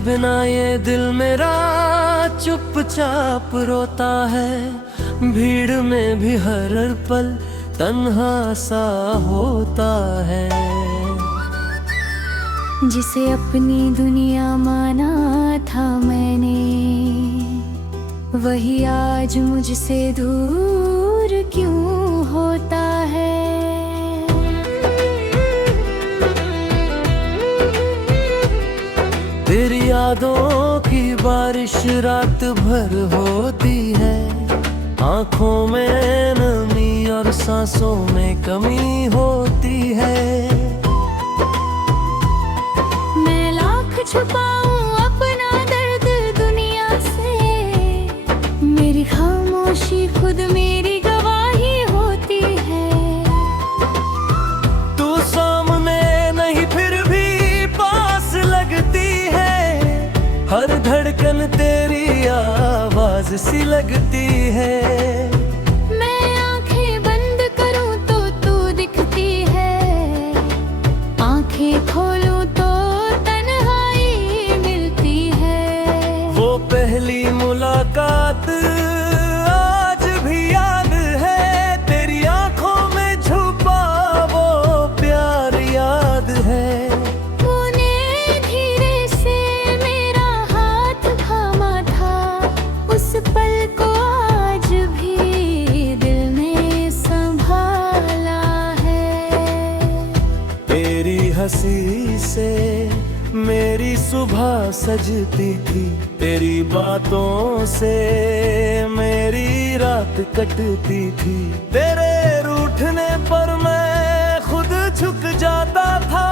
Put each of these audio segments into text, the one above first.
बिना ये दिल मेरा चुपचाप रोता है। भीड़ में भी हर पल तन्हा सा होता है। जिसे अपनी दुनिया माना था मैंने, वही आज मुझसे दूर क्यों होता है। तेरी यादों की बारिश रात भर होती है। आंखों में नमी और सांसों में कमी होती है। मैं लाख छुपाऊं अपना दर्द दुनिया से, मेरी खामोशी खुद मेरी गवाही होती है। तू सामने नहीं फिर भी पास लगती है। हर धड़कन तेरी आवाज सी लगती है। मैं आंखें बंद करूं तो तू दिखती है, आंखें खोलूं तो तन्हाई मिलती है। वो पहली मुलाकात आज भी याद है। तेरी आंखों में छुपा वो प्यार याद है। तूने धीरे से मेरा हाथ थामा था, उस पल को आज भी दिल में संभाला है। तेरी हंसी से मेरी सुबह सजती थी। तेरी बातों से मेरी रात कटती थी। तेरे रूठने पर मैं खुद झुक जाता था।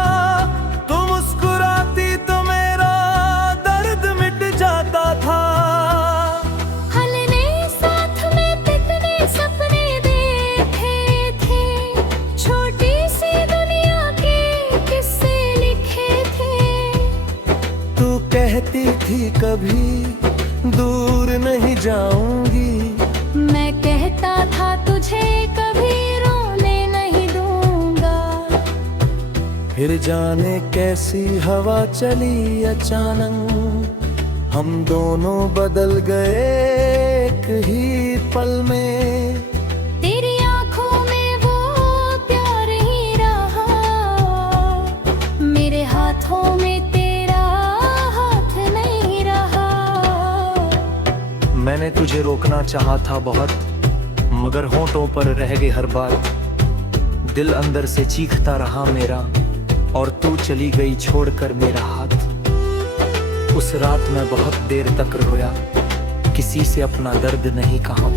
तू मुस्कुराती तो मेरा दर्द मिट जाता था। हमने साथ में कितने सपने देखे थे, छोटी सी दुनिया के किस्से लिखे थे। तू कहती थी कभी दूर नहीं जाऊंगी, मैं कहता था तुझे कभी रोने नहीं दूंगा। फिर जाने कैसी हवा चली अचानक, हम दोनों बदल गए एक ही पल में। तेरी आंखों में वो प्यार ही रहा, मेरे हाथों में तेरा हाथ नहीं रहा। मैंने तुझे रोकना चाहा था बहुत, मगर होंठों पर रह गई हर बात। दिल अंदर से चीखता रहा मेरा, और तू चली गई छोड़कर मेरा हाथ। उस रात मैं बहुत देर तक रोया, किसी से अपना दर्द नहीं कहा।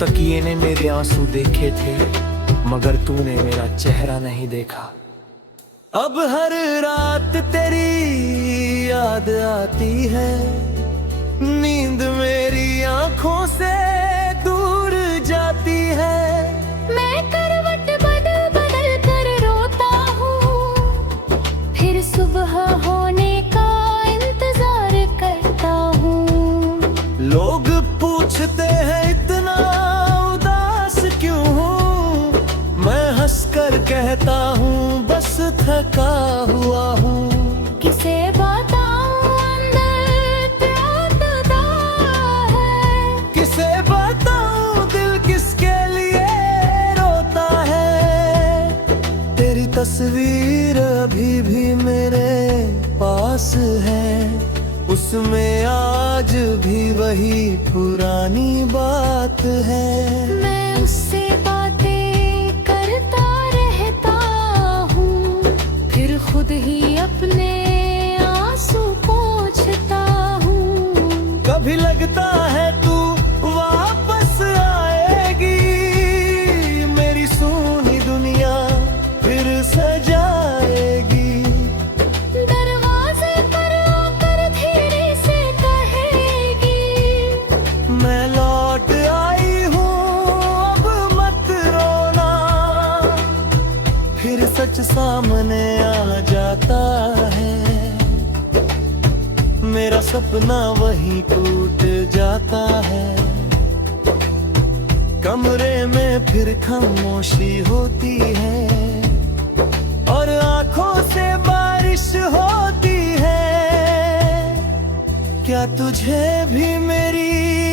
तकिए ने मेरे आंसू देखे थे, मगर तूने मेरा चेहरा नहीं देखा। अब हर रात तेरी याद आती है। नींद मेरी आंखों से दूर जाती है। मैं करवट बदल बदल कर रोता हूँ, फिर सुबह होने का इंतजार करता हूँ। लोग पूछते हैं इतना उदास क्यों हूँ, मैं हंसकर कहता हूँ बस थका हुआ हूँ। किसे बताऊं अंदर प्यासा है, किसे बताऊं दिल किसके लिए रोता है। तेरी तस्वीर अभी भी मेरे पास है, उसमें आज भी वही पुरानी बात है। मैं उससे बातें करता रहता हूँ, फिर खुद ही अपने आंसू पोंछता हूँ। कभी लगता है तू वापस आएगी, मेरी सूनी दुनिया फिर सजाएगी। दरवाजे पर आकर धीरे से कहेगी, मैं लौट आई हूँ अब मत रोना। फिर सच सामने आ जाता है, मेरा सपना वही टूट जाता है। कमरे में फिर खामोशी होती है, और आंखों से बारिश होती है। क्या तुझे भी मेरी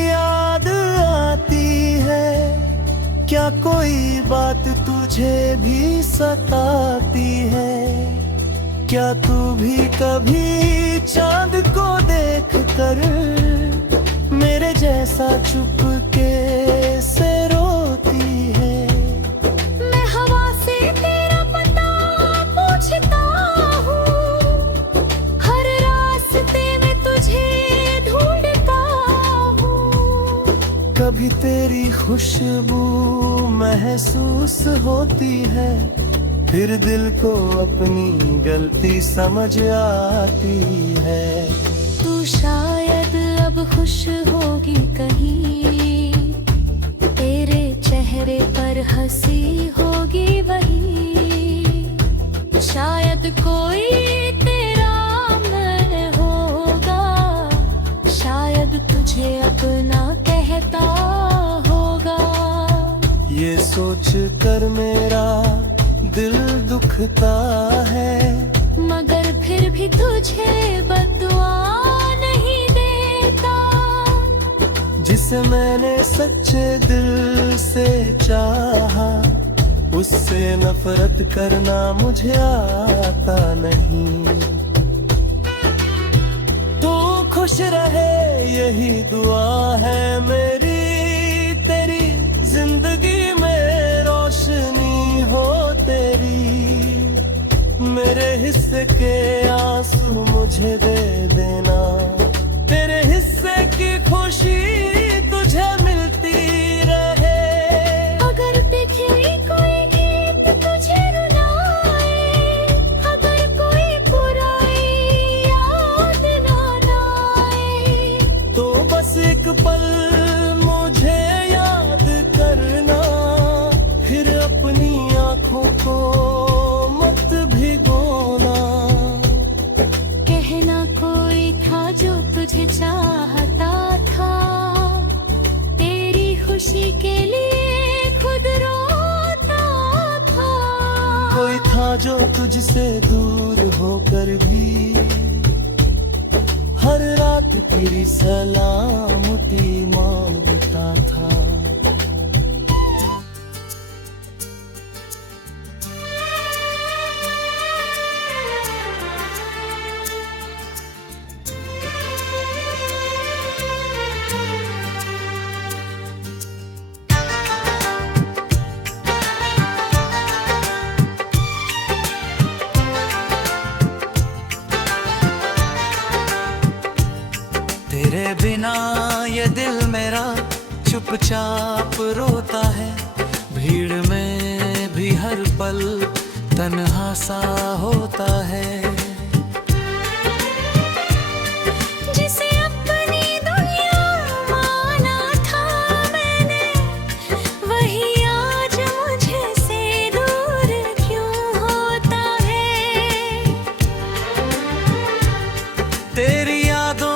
याद आती है? क्या कोई बात तुझे भी सताती है? क्या तू भी कभी चांद को देख कर मेरे जैसा चुपके से रोती है? मैं हवा से तेरा पता पूछता हूँ, हर रास्ते में तुझे ढूंढता हूँ। कभी तेरी खुशबू महसूस होती है, फिर दिल को अपनी गलती समझ आती है। तू शायद अब खुश होगी कहीं, तेरे चेहरे पर हंसी होगी वही। शायद कोई तेरा मैं होगा, शायद तुझे अपना कहता होगा। ये सोच कर मेरा दिल दुखता है, मगर फिर भी तुझे बदुआ नहीं देता। जिसे मैंने सच्चे दिल से चाहा, उससे नफरत करना मुझे आता नहीं। तू खुश रहे यही दुआ है मेरी, तेरी जिंदगी में रोशनी हो तेरी। मेरे हिस्से के आंसू मुझे दे देना, तेरे हिस्से की खुशी तुझे मिलती रहे। अगर दिखे कोई गीत तुझे रुलाए, अगर कोई बुराई याद ना आए, तो बस एक पल मुझे याद करना, फिर अपनी आंखों को मत भिगोना। कहना कोई था जो तुझे चाहता था, तेरी खुशी के लिए खुद रोता था। कोई था जो तुझसे दूर होकर भी हर रात तेरी सलामती मांगता था। तेरे बिना ये दिल मेरा चुपचाप रोता है, भीड़ में भी हर पल तन्हा सा होता है। जिसे अपनी दुनिया माना था मैंने, वही आज मुझे से दूर क्यों होता है। तेरी यादों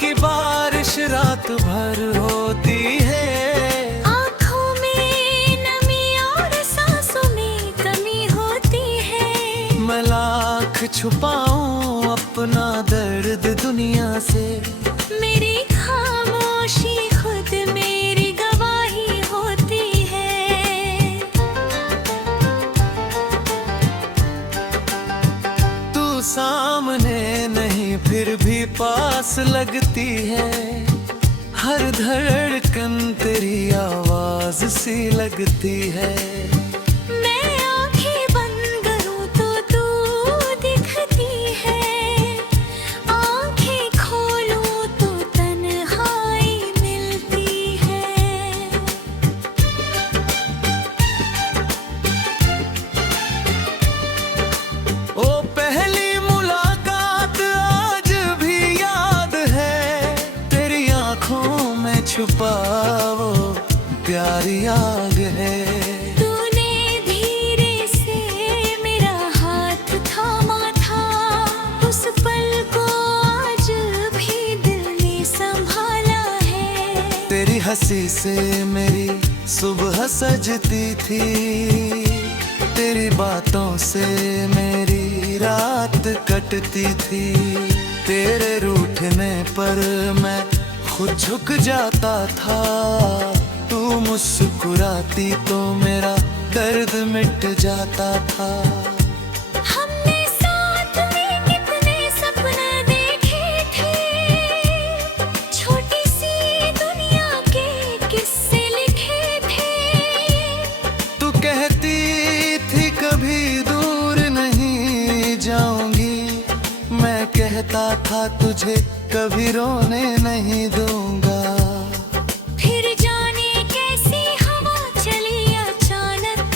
की बारिश रात भर होती है, आँखों में नमी और सांसों में कमी होती है। मैं लाख छुपाऊं अपना दर्द दुनिया से, मेरी खामोशी खुद मेरी गवाही होती है। तू सामने नहीं फिर भी पास लगती है, हर धड़कन तेरी आवाज सी लगती है। मैं आंखें बंद करूं तो तू दिखती है, आंखें खोलूं तो तन्हाई मिलती है। ओ पहली मुलाकात आज भी याद है, तेरी आंखों में छुपा वो प्यारी आग है। तूने धीरे से मेरा हाथ थामा था, उस पल को आज भी दिल ने संभाला है। तेरी हंसी से मेरी सुबह सजती थी, तेरी बातों से मेरी रात कटती थी। तेरे रूठने पर मैं खुद झुक जाता था। तू मुस्कुराती तो मेरा दर्द मिट जाता था। हमने साथ में कितने सपने देखे थे, छोटी सी दुनिया के किस्से लिखे थे। तू कहती थी कभी दूर नहीं जाऊंगी, मैं कहता था तुझे कभी रोने नहीं दूंगा। फिर जाने कैसी हवा चली अचानक,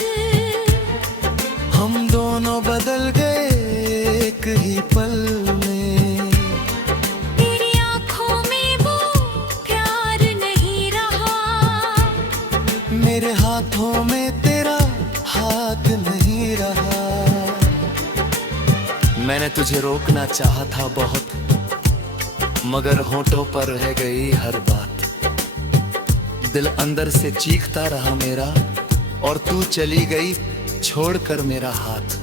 हम दोनों बदल गए एक ही पल में। तेरी आंखों में वो प्यार नहीं रहा, मेरे हाथों में तेरा हाथ नहीं रहा। मैंने तुझे रोकना चाहा था बहुत, मगर होठों पर रह गई हर बात। दिल अंदर से चीखता रहा मेरा, और तू चली गई छोड़कर मेरा हाथ।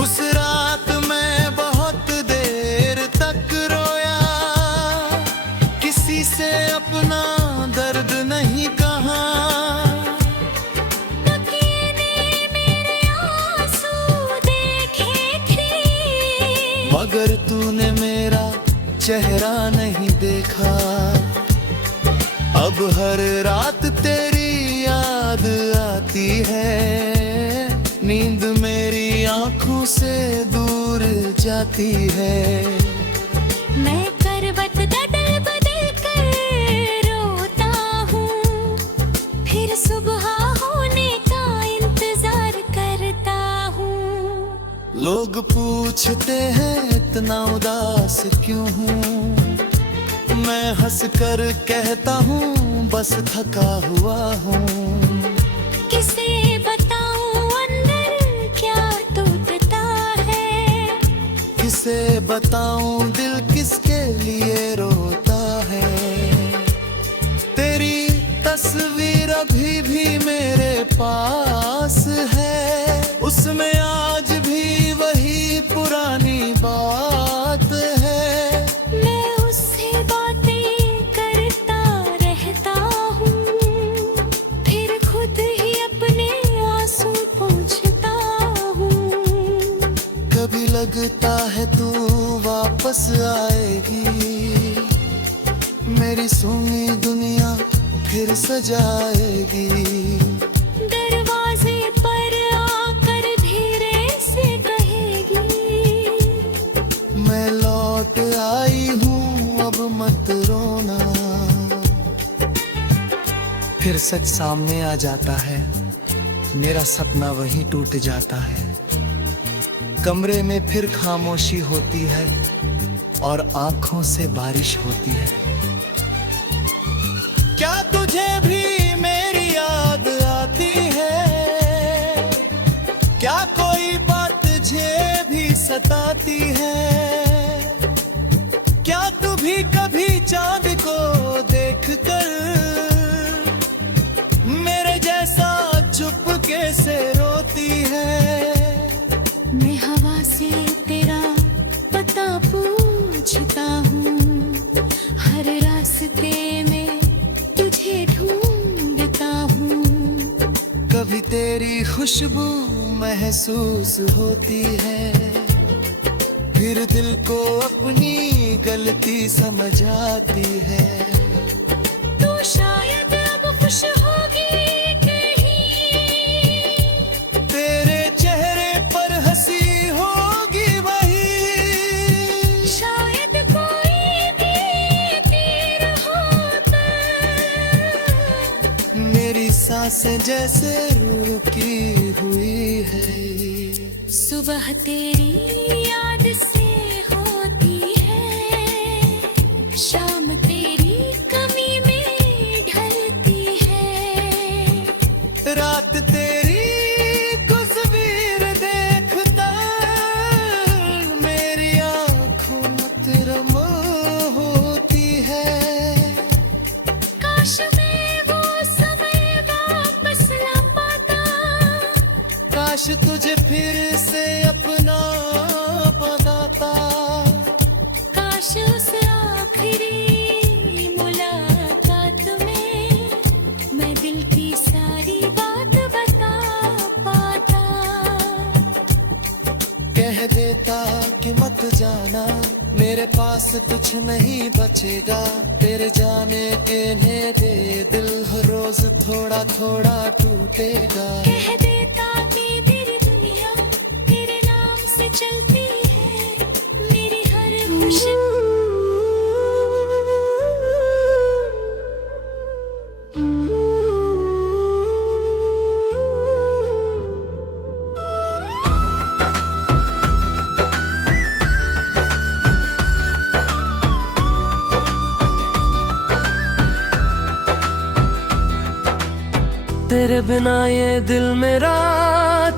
उस रात मैं बहुत देर तक रोया, किसी से अपना दर्द नहीं कहा। तकिए ने मेरे आंसू देखे थे, मगर तूने मेरा चेहरा नहीं देखा। अब हर रात तेरी याद आती है, नींद मेरी आंखों से दूर जाती है। मैं करवट बदल बदल कर रोता हूँ, फिर सुबह होने का इंतजार करता हूँ। लोग पूछते हैं इतना उदास क्यों हूँ, मैं हंस कर कहता हूँ बस थका हुआ हूँ। किसे बताऊँ अंदर क्या टूटता है, किसे बताऊँ दिल किसके लिए रोता है। तेरी तस्वीर अभी भी मेरे पास है, उसमें आज भी वही पुरानी बात है। मैं उससे बातें करता रहता हूँ, फिर खुद ही अपने आंसू पोंछता हूँ। कभी लगता है तू वापस आएगी, मेरी सूनी दुनिया फिर सजाएगी। दरवाजे पर आकर धीरे से कहेगी, मैं लौट आई हूँ अब मत रोना। फिर सच सामने आ जाता है, मेरा सपना वहीं टूट जाता है। कमरे में फिर खामोशी होती है और आंखों से बारिश होती है। क्या तुझे भी मेरी याद आती है, क्या कोई बात तुझे भी सताती है। क्या तू भी कभी चांद को देख कर मेरे जैसा चुपके से रोती है। मैं हवा से तेरा पता पूछता हूँ, हर रास्ते में तुझे ढूंढता हूँ। कभी तेरी खुशबू महसूस होती है, फिर दिल को अपनी गलती समझ आती है। तू शायद अब खुश होगी कहीं, तेरे चेहरे पर हंसी होगी वही, शायद कोई भी तीर होता। मेरी सांसें जैसे रुकी हुई है। सुबह तेरी याद से होती है, शाम तेरी कमी में ढलती है। रात तेरी तस्वीर देखता मेरी आंखों मतरम होती है। काश मैं वो समय वापस ला पाता, काश तुझे फिर से अपना बनाता। काश उस आखिरी मुलाकात में मैं दिल की सारी बात बता पाता। कह देता कि मत जाना, मेरे पास कुछ नहीं बचेगा। तेरे जाने के दे दिल हर रोज थोड़ा थोड़ा टूटेगा। कह देता कि तेरी दुनिया तेरे नाम से चलती है, मेरी हर खुशी तेरे बिना ये दिल मेरा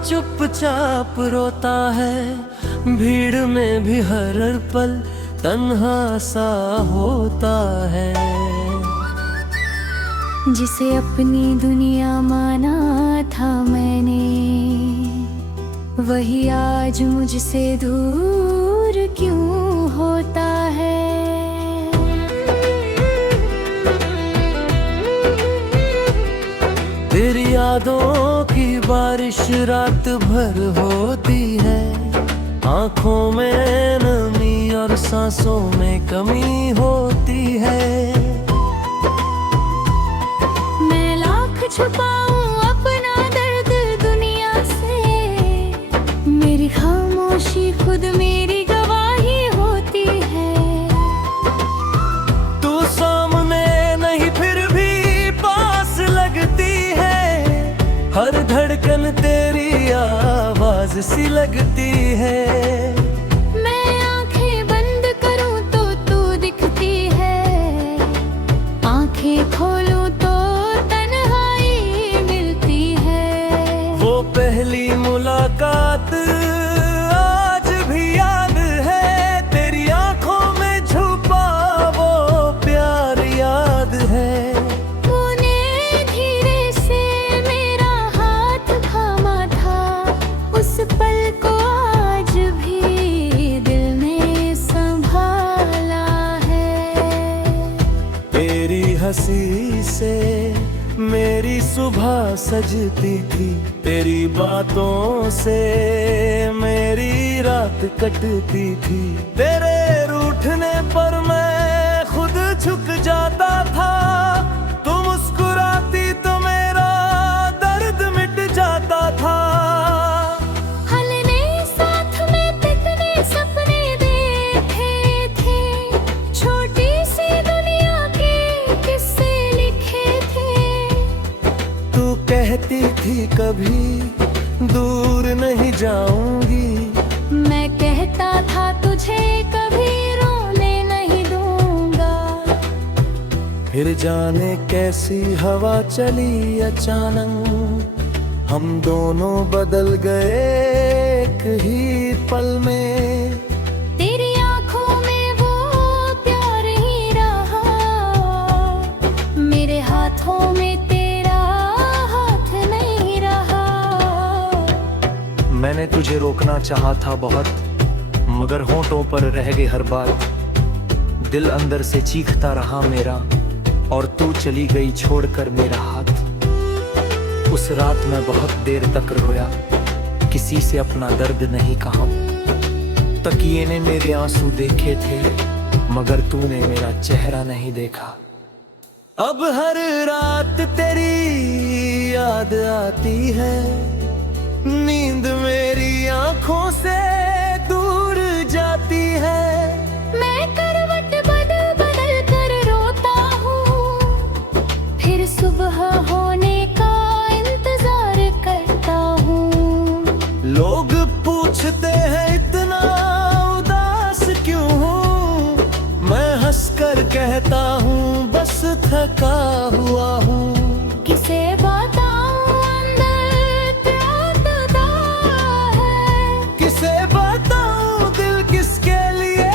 चुपचाप रोता है। भीड़ में भी हर पल तन्हा सा होता है। जिसे अपनी दुनिया माना था मैंने, वही आज मुझसे दूर क्यों होता है। तेरी यादों की बारिश रात भर होती है। आंखों में नमी और सांसों में कमी होती है। मैं लाख छुपाऊं अपना दर्द दुनिया से, मेरी खामोशी खुद मेरी गवाही होती है। तू सामने नहीं फिर भी पास लगती है। हर धड़कन तेरी आवाज सी लगती है। मैं आंखें बंद करूं तो तू दिखती है, आंखें खोलूं तो तन्हाई मिलती है। वो पहली मुलाकात आज भी याद है। तेरी आंखों में छुपा वो प्यार याद है। तूने धीरे से मेरा हाथ थामा था, उस पल को आज भी दिल ने संभाला है। तेरी हंसी से मेरी सुबह सजती थी। तेरी बातों से मेरी रात कटती थी। तेरे रूठने पर मैं खुद झुक जाता था। तू मुस्कुराती तो मेरा दर्द मिट जाता था। हमने साथ में कितने सपने देखे थे, छोटी सी दुनिया के किस्से लिखे थे। तू कहती थी कभी दूर नहीं जाऊंगी। मैं कहता था तुझे कभी रोने नहीं दूंगा। फिर जाने कैसी हवा चली अचानक, हम दोनों बदल गए एक ही पल में। तेरी आंखों में वो प्यार ही रहा, मेरे हाथों में तेरा हाथ नहीं रहा। मैंने तुझे रोकना चाहा था बहुत, मगर होंठों पर रह गई हर बात। दिल अंदर से चीखता रहा मेरा, और तू चली गई छोड़कर मेरा हाथ। उस रात मैं बहुत देर तक रोया, किसी से अपना दर्द नहीं कहा। तकिए ने मेरे आंसू देखे थे, मगर तूने मेरा चेहरा नहीं देखा। अब हर रात तेरी याद आती है। नींद मेरी आंखों से दूर जाती है। मैं करवट बदल बदल कर रोता हूँ, फिर सुबह होने का इंतजार करता हूँ। लोग पूछते हैं इतना उदास क्यों हूँ। मैं हंसकर कहता हूँ बस थका हुआ हूँ। किसे बताऊं अंदर क्या तता है, किसे बताऊं दिल किसके लिए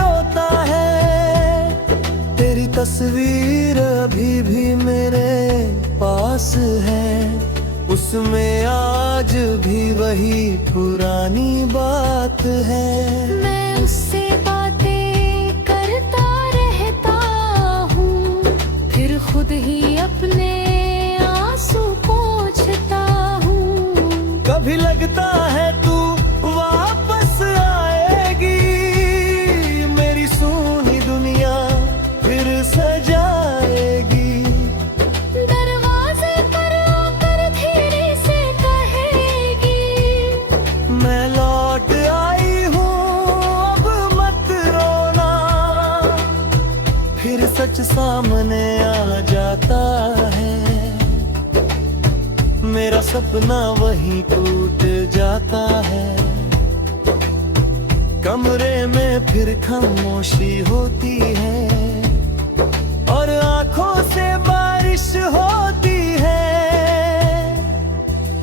रोता है। तेरी तस्वीर अभी भी मेरे पास है। उस उसमें आज भी वही पुरानी बात है। मैं उससे बातें करता रहता हूँ, फिर खुद ही अपने आंसू पोंछता हूँ। कभी लगता है तू वापस आएगी, मेरी सूनी दुनिया फिर सजाएगी। दरवाजे पर आकर धीरे से कहेगी, मैं लौट आई हूँ अब मत रोना। फिर सच सामने आ जाता है, मेरा सपना वहीं टूट जाता है। कमरे में फिर खामोशी होती है और आंखों से बारिश होती है।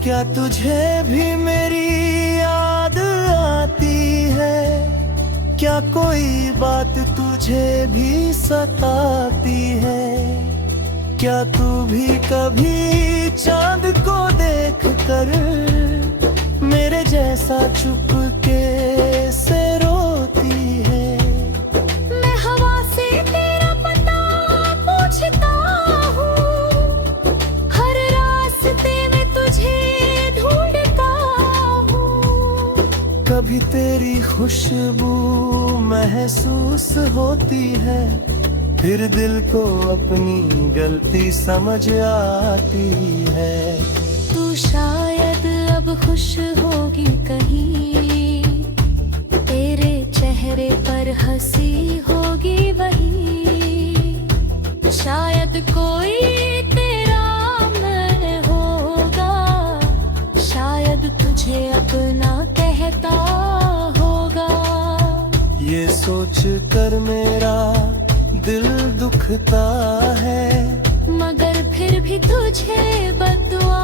क्या तुझे भी मेरी याद आती है? क्या कोई बात तुझे भी सताती है? क्या तू भी कभी चांद को देख कर मेरे जैसा चुपके से रोती है? मैं हवा से तेरा पता पूछता हूँ, हर रास्ते में तुझे ढूंढता हूँ। कभी तेरी खुशबू महसूस होती है, फिर दिल को अपनी गलती समझ आती है। तू शायद अब खुश होगी कहीं, तेरे चेहरे पर हंसी होगी वही। शायद कोई तेरा मैं होगा, शायद तुझे अपना कहता होगा। ये सोच कर मेरा दिल दुखता है, मगर फिर भी तुझे बद्दुआ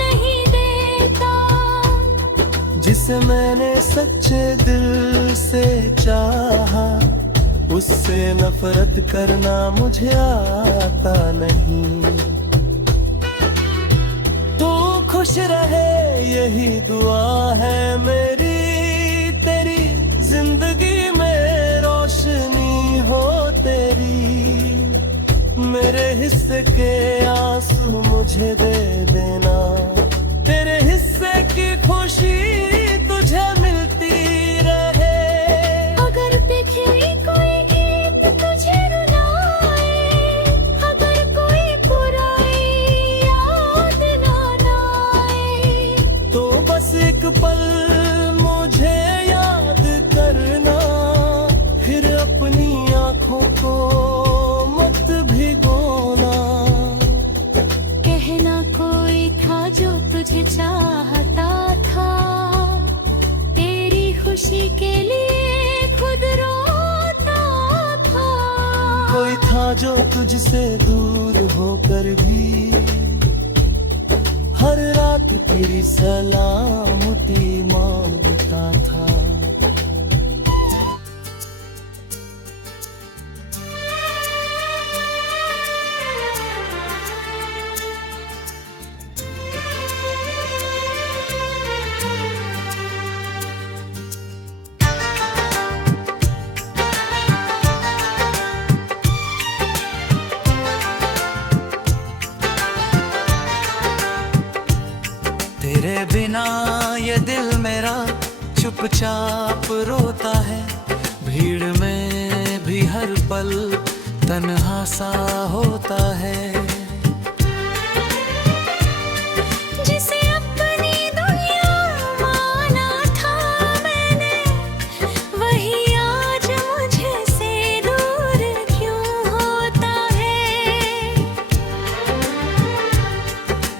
नहीं देता। जिसे मैंने सच्चे दिल से चाहा, उससे नफरत करना मुझे आता नहीं। तू खुश रहे यही दुआ है मेरी, तेरी जिंदगी में रोशनी हो तेरी। मेरे हिस्से के आंसू मुझे दे देना, तेरे हिस्से की खुशी तुझे मिलती रहे। अगर दिखे कोई गीत तुझे रुलाए, अगर कोई बुराई याद ना आए, तो बस एक पल मुझे याद करना, फिर अपनी आंखों को मत भिगोना। कहना कोई था जो तुझे चाहता था, तेरी खुशी के लिए खुद रोता था। कोई था जो तुझसे दूर होकर भी हर रात तेरी सलामती मांगता था। तेरे बिना ये दिल मेरा चुपचाप रोता है, भीड़ में भी हर पल तन्हा सा होता है। जिसे अपनी दुनिया माना था मैंने, वही आज मुझे से दूर क्यों होता है।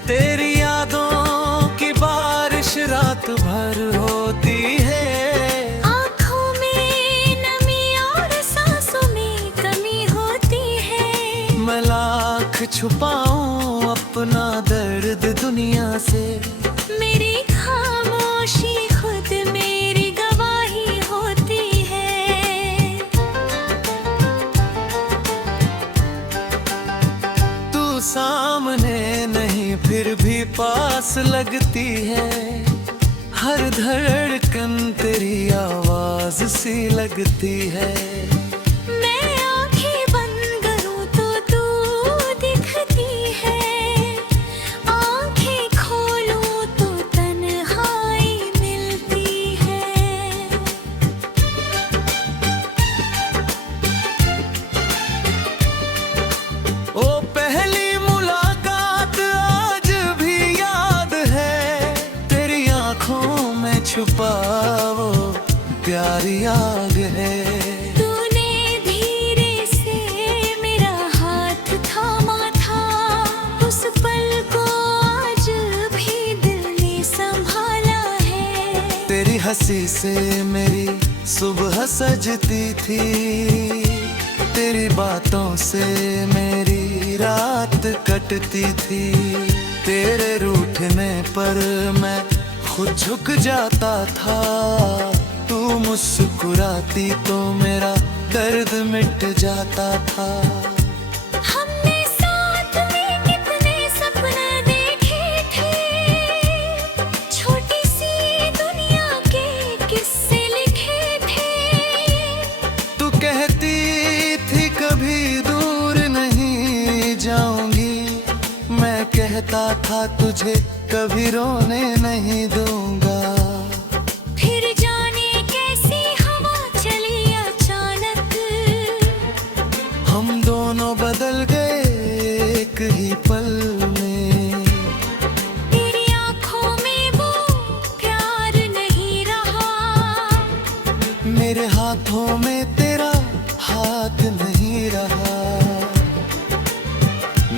तेरी यादों की बारिश रात भर होती है, आँखों में नमी और सांसों में कमी होती है। मैं लाख छुपाऊं अपना दर्द दुनिया से, मेरी खामोशी खुद मेरी गवाही होती है। तू सामने नहीं फिर फिर भी पास लगती है। हर धड़कन तेरी आवाज सी लगती है। मैं आंखें बंद करूं तो तू दिखती है, आंखें खोलूं तो तन्हाई मिलती है। ओ पहली मुलाकात आज भी याद है, तेरी आंखों में छुपा वो प्यारी आग है। तूने धीरे से मेरा हाथ थामा था, उस पल को आज भी दिल ने संभाला है। तेरी हंसी से मेरी सुबह सजती थी, तेरी बातों से मेरी रात कटती थी। तेरे रूठने पर मैं खुद झुक जाता था, तू मुस्कुराती तो मेरा दर्द मिट जाता था। हमने साथ में कितने सपने देखे थे, छोटी सी दुनिया के किस्से लिखे थे। तू कहती थी कभी दूर नहीं जाऊंगी, मैं कहता था तुझे कभी रोने नहीं दूंगा। फिर जाने कैसी हवा चली अचानक, हम दोनों बदल गए एक ही पल में। तेरी आंखों में वो प्यार नहीं रहा, मेरे हाथों में तेरा हाथ नहीं रहा।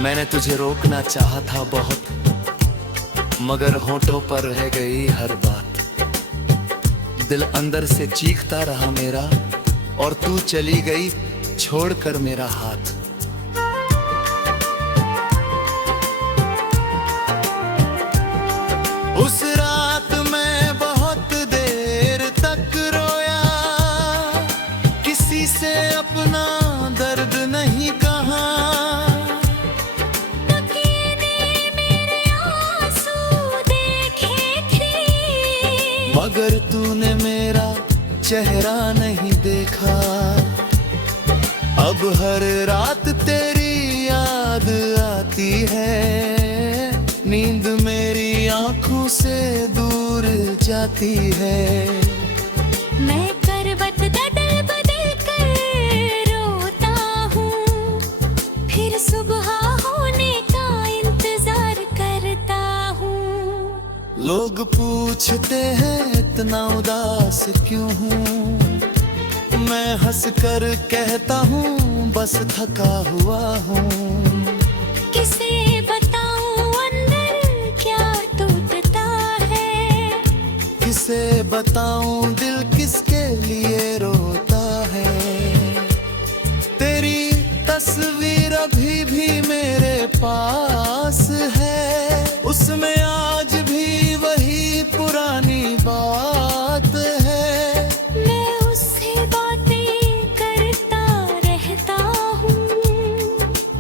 मैंने तुझे रोकना चाहा था बहुत, मगर होठों पर रह गई हर बात। दिल अंदर से चीखता रहा मेरा, और तू चली गई छोड़कर मेरा हाथ। उस रात मैं बहुत देर तक रोया, किसी से अपना दर्द नहीं कहा। तकिए ने मेरे आंसू देखे थे, मगर तूने मेरा चेहरा नहीं देखा। अब हर रात तेरी याद आती है, नींद मेरी आंखों से दूर जाती है। मैं करवट बदल बदल कर रोता हूँ, फिर सुबह होने का इंतजार करता हूँ। लोग पूछते हैं इतना उदास क्यों हूँ, मैं हंस कर कहता हूँ बस थका हुआ हूँ। किसे बताऊँ अंदर क्या टूटता है, किसे बताऊं दिल किसके लिए रोता है। तेरी तस्वीर अभी भी मेरे पास है, उसमें आज भी वही पुरानी बात है। मैं उससे बातें करता रहता हूँ,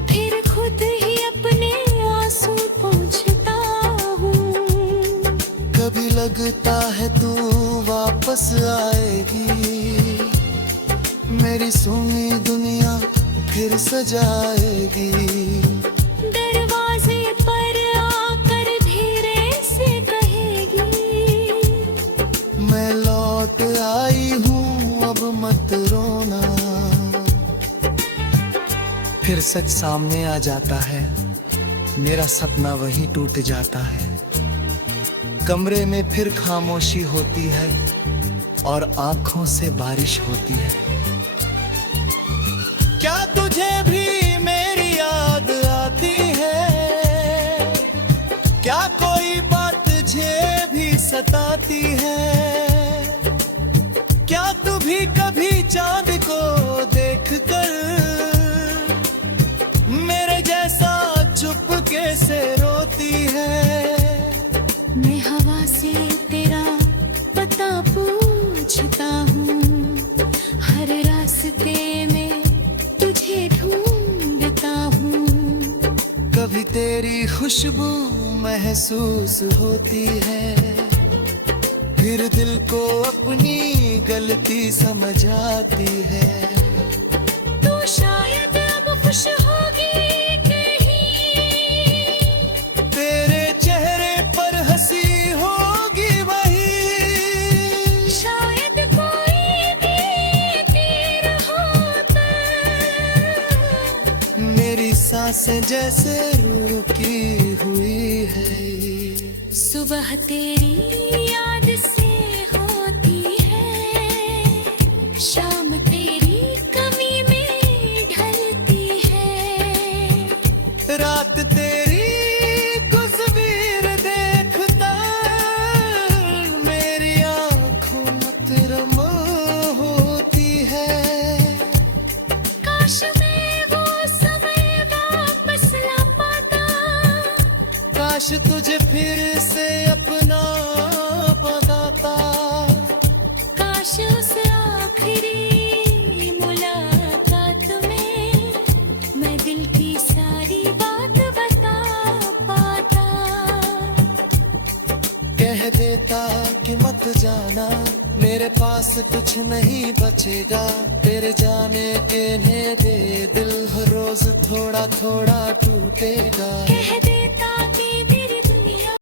फिर खुद ही अपने आंसू पोंछता हूँ। कभी लगता है तू वापस आएगी, मेरी सूनी दुनिया फिर सजाएगी। दरवाजे पर आकर धीरे से कहेगी, मैं लौट आई हूँ अब मत रोना। फिर सच सामने आ जाता है, मेरा सपना वहीं टूट जाता है। कमरे में फिर खामोशी होती है और आंखों से बारिश होती है। क्या तुझे भी मेरी याद आती है, क्या कोई बात तुझे भी सताती है। क्या तू भी कभी चांद को देखकर मेरे जैसा चुपके से रोती है। मैं हवा से तेरा पता पूछता हूँ, हर रास्ते में तुझे ढूंढता हूँ। कभी तेरी खुशबू महसूस होती है, फिर दिल को अपनी गलती समझ आती है। तू शायद अब खुश होगी कहीं, तेरे चेहरे पर हंसी होगी वही, शायद कोई भी तीर होता। मेरी सांसें जैसे रुकी हुई है। सुबह तेरी याद से होती है, शाम तेरी कमी में ढलती है, रात तेरी तस्वीर देखता मेरी आंखों मतरम होती है। काश मैं वो समय वापस ला पाता, काश तुझे फिर से अपना बताता, काश उस आखिरी मुलाकात में मैं दिल की सारी बात बता पाता। कह देता कि मत जाना, मेरे पास कुछ नहीं बचेगा, तेरे जाने के ने दे दिल हर रोज थोड़ा थोड़ा टूटेगा। कह देता कि